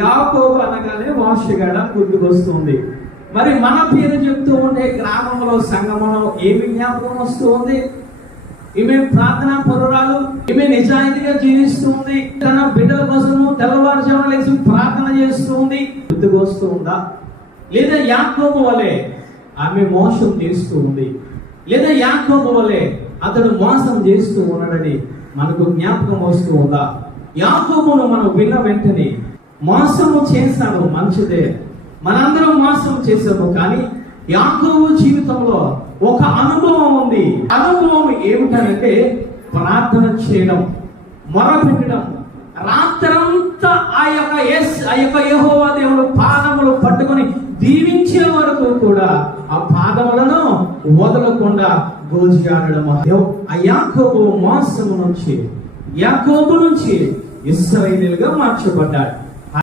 యాకోబు అనగానే మోషగాడ గుర్తుకొస్తుంది. మరి మన పేరు చెప్తూ ఉంటే గ్రామంలో సంగమనం ఏమి జ్ఞాపకం వస్తూ ఉంది? ఈమె ప్రార్థనా పరురాలు, ఈమె నిజాయితీగా జీవిస్తుంది, తన బిడ్డల కోసము తెల్లవారుజామున లేచి ప్రార్థన చేస్తుంది. గుర్తుకొస్తూ ఉందా? లేదా యాకోబు వలె ఆమె మోసం చేస్తూ ఉంది, లేదా యాకోబు వలె అతడు మోసం చేస్తూ ఉన్నాడని మనకు జ్ఞాపకం వస్తూ ఉందా? యాకోబును మనం విన్న వెంటనే మోసము చేశాడు, మంచిదే, మనందరం మోసం చేశాము. కానీ యాకోబు జీవితంలో ఒక అనుభవం ఉంది. అనుభవం ఏమిటంటే ప్రార్థన చేయడం, మొరపెట్టడం. రాత్రంతా ఆ యొక్క యెహోవా దేవుడు పాదములు పట్టుకొని దీవించే వరకు కూడా ఆ పాదములను వదలకుండా గోజాడడం. ఆ యాకోబు మోసము నుంచి, యాకోబు నుంచి ఇశ్రాయేలుగా మార్చబడ్డాడు.